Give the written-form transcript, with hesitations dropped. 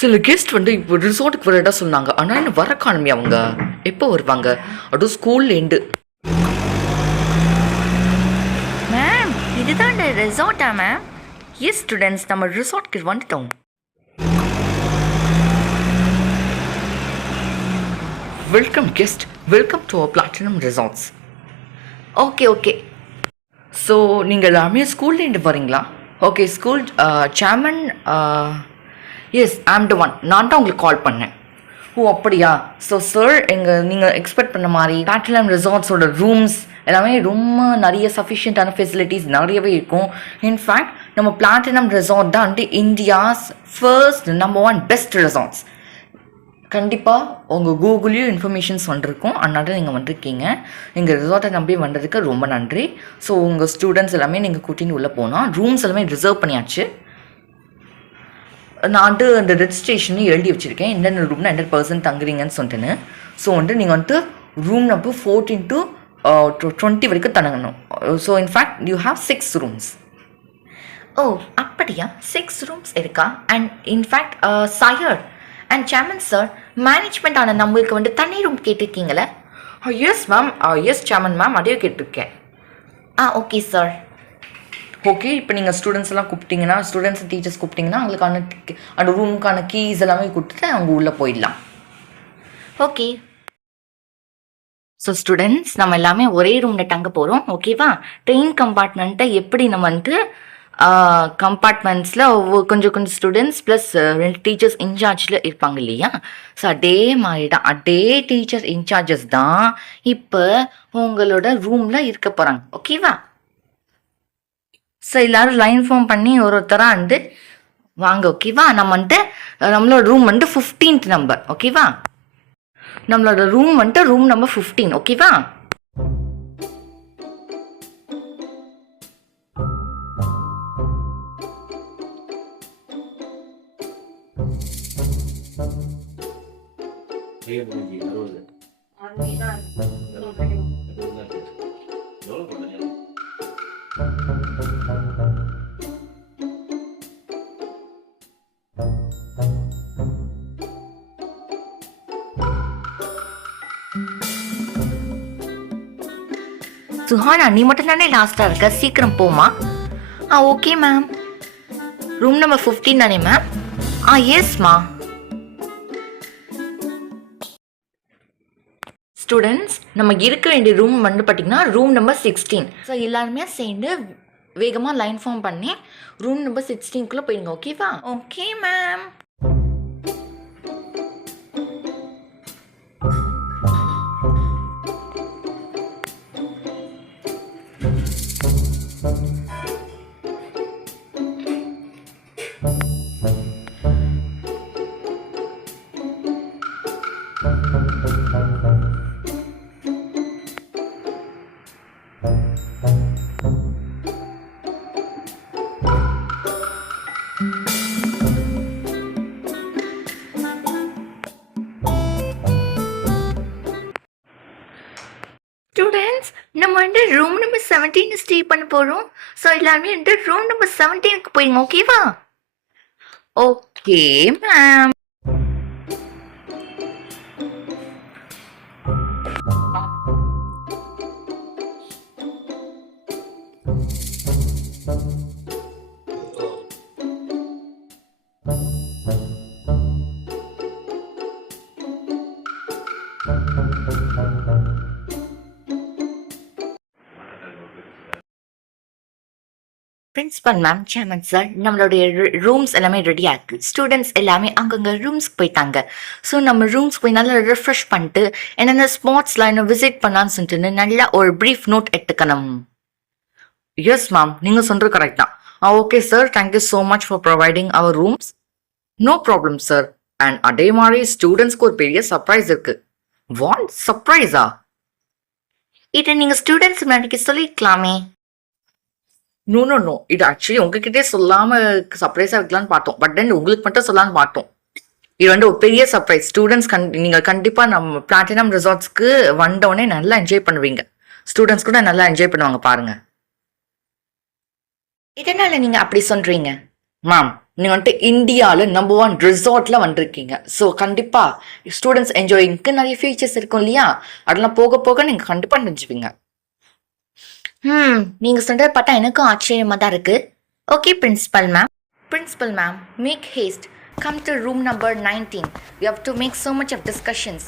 சில கெஸ்ட் வந்து இப்போ ரிசார்ட்டுக்கு வரடா சொன்னாங்க. ஆனால் என்ன வர காணுமே அவங்க. எப்போ வருவாங்க? அதுவும் ஸ்கூல்லேருந்து. மேம் இதுதான் ரிசார்ட்டா மேம்? எஸ் ஸ்டூடெண்ட்ஸ், நம்ம ரிசார்ட்க்கு வந்துட்டோம். Welcome guest, welcome to platinum resorts. Okay. So நீங்கள் எல்லாமே ஸ்கூல்லேருந்து வரீங்களா? Okay, school chairman. Yes, I'm the one. நான் தான் உங்களுக்கு கால் பண்ணேன். ஓ அப்படியா? ஸோ சார், நீங்கள் எக்ஸ்பெக்ட் பண்ண மாதிரி பிளாட்டினம் ரிசார்ட்ஸோட ரூம்ஸ் எல்லாமே ரொம்ப நிறைய சஃபிஷியண்ட்டான ஃபெசிலிட்டிஸ் நிறையவே இருக்கும். இன்ஃபேக்ட் நம்ம பிளாட்டினம் ரிசார்ட் தான் வந்து India's first number 1 best resorts. கண்டிப்பாக உங்கள் கூகுள்லேயும் இன்ஃபர்மேஷன்ஸ் வந்துருக்கும். அதனால நீங்கள் வந்திருக்கீங்க. எங்கள் ரிசார்ட்டை நம்பி வந்ததுக்கு ரொம்ப நன்றி. ஸோ உங்கள் ஸ்டூடெண்ட்ஸ் எல்லாமே நீங்கள் கூட்டின்னு உள்ளே போனால் ரூம்ஸ் எல்லாமே ரிசர்வ் பண்ணியாச்சு. நான் வந்து அந்த ரெஜிஸ்ட்ரேஷனையும் எழுதி வச்சுருக்கேன், என்னென்ன ரூம்னா 100% தங்குறீங்கன்னு சொல்லிட்டுன்னு. ஸோ வந்துட்டு நீங்கள் வந்துட்டு ரூம் நம்பர் 14 to 20 வரைக்கும் தங்கணும். So in fact you have 6 rooms. ஓ அப்படியா? 6 rooms இருக்கா? And in fact chair and chairman sir, management ஆன நம்மளுக்கு வந்து தனி ரூம் கேட்டிருக்கீங்களே? Yes ma'am, yes chairman ma'am, அதே கேட்டிருக்கேன். Okay sir. ஓகே, இப்போ நீங்கள் ஸ்டூடெண்ட்ஸ் எல்லாம் கூப்பிட்டிங்கன்னா, ஸ்டூடெண்ட்ஸ் டீச்சர்ஸ் கூப்பிட்டிங்கன்னா அவங்களுக்கான அந்த ரூமுக்கான கீஸ் எல்லாமே கொடுத்துட்டு அவங்க உள்ளே போயிடலாம். ஓகே. ஸோ ஸ்டூடெண்ட்ஸ், நம்ம எல்லாமே ஒரே ரூமில் தங்க போகிறோம். ஓகேவா? ட்ரெயின் கம்பார்ட்மெண்ட்டை எப்படி நம்ம வந்து கம்பார்ட்மெண்ட்ஸில் கொஞ்சம் ஸ்டூடெண்ட்ஸ் ப்ளஸ் 2 டீச்சர்ஸ் இன்சார்ஜில் இருப்பாங்க இல்லையா? ஸோ அதே மாதிரி தான், அதே டீச்சர் இன்சார்ஜஸ் தான் இப்போ உங்களோட ரூமில் இருக்க போகிறாங்க. ஓகேவா? ஸோ எல்லோரும் லைன் ஃபார்ம் பண்ணி ஒருத்தராக வந்து வாங்க. ஓகேவா? நம்ம வந்துட்டு நம்மளோட ரூம் வந்துட்டு 15th நம்பர். ஓகேவா? நம்மளோட ரூம் வந்துட்டு ரூம் நம்பர் 15. ஓகேவா? சுஹானா, நீ மட்டும் தானே லாஸ்ட்டாக இருக்க, சீக்கிரம் போமா. Okay ma'am. ரூம் நம்பர் 15 தானே மேம்? எஸ்மா. ஸ்டூடெண்ட்ஸ், நம்ம இருக்க வேண்டிய ரூம் வந்து பார்த்தீங்கன்னா ரூம் நம்பர் 16. ஸோ எல்லாருமே சேர்ந்து வேகமாக லைன் ஃபார்ம் பண்ணி ரூம் நம்பர் 16க்குள்ளே போயிடுங்க. ஓகேவா? Okay ma'am. ஸ்டூடெண்ட்ஸ், நம்ம வந்து ரூம் நம்பர் 17 ஸ்டே பண்ண போகிறோம். ஸோ எல்லாருமே வந்து ரூம் நம்பர் 17க்கு போயிடுங்க. ஓகேவா? Okay ma'am. Principal ma'am, chairman sir, நம்மளுடைய ரூம்ஸ் எல்லாமே ரெடி ஆகிருக்கு. ஸ்டூடெண்ட்ஸ் எல்லாமே அங்கங்கே ரூம்ஸ்க்கு போயிட்டாங்க. ஸோ நம்ம ரூம்ஸ் போய் நல்லா ரெஃப்ரெஷ் பண்ணிட்டு என்னென்ன ஸ்பாட்ஸ்லாம் இன்னும் விசிட் பண்ணலான்னு சொல்லிட்டு நல்லா ஒரு ப்ரீஃப் நோட் எடுத்துக்கணும். எஸ் மேம், நீங்கள் சொல்கிறது கரெக்ட் தான். Okay sir, thank you so much for providing our rooms. No problem sir. And அதே மாதிரி ஸ்டூடெண்ட்ஸ்க்கு ஒரு பெரிய சர்ப்ரைஸ் இருக்கு. வாட் சர்ப்ரைஸா? இதை நீங்கள் ஸ்டூடெண்ட்ஸ் முன்னாடிக்கு சொல்லியிருக்கலாமே. நோ நோ நோ, இது ஆக்சுவலி உங்ககிட்டே சொல்லாமல் சர்ப்ரைஸாக இருக்கலாம்னு பார்த்தோம். பட் தென் உங்களுக்கு மட்டும் சொல்லலாம்னு பார்த்தோம். இது வந்து ஒரு பெரிய சர்ப்ரைஸ். ஸ்டூடெண்ட்ஸ் நீங்கள் கண்டிப்பாக நம்ம பிளாட்டினம் ரிசார்ட்ஸ்க்கு வந்தோடனே நல்லா என்ஜாய் பண்ணுவீங்க. ஸ்டூடெண்ட்ஸ் கூட நல்லா என்ஜாய் பண்ணுவாங்க பாருங்கள். இதனால நீங்கள் அப்படி சொல்கிறீங்க? மேம், நீங்கள் வந்துட்டு இந்தியாவில் நம்பர் 1 ரிசார்ட்டில் வந்திருக்கீங்க. ஸோ கண்டிப்பாக ஸ்டூடெண்ட்ஸ் என்ஜாயிங்க்கு நிறைய ஃபீச்சர்ஸ் இருக்கும் இல்லையா? அதெல்லாம் போக போக நீங்கள் கண்டிப்பாக தெரிஞ்சுப்பீங்க. நீங்கள் சொல்கிறத பார்த்தா எனக்கும் ஆச்சரியமாக தான் இருக்குது. Okay principal ma'am. Principal ma'am, make haste. Come to room number 19. We have to make so much of discussions.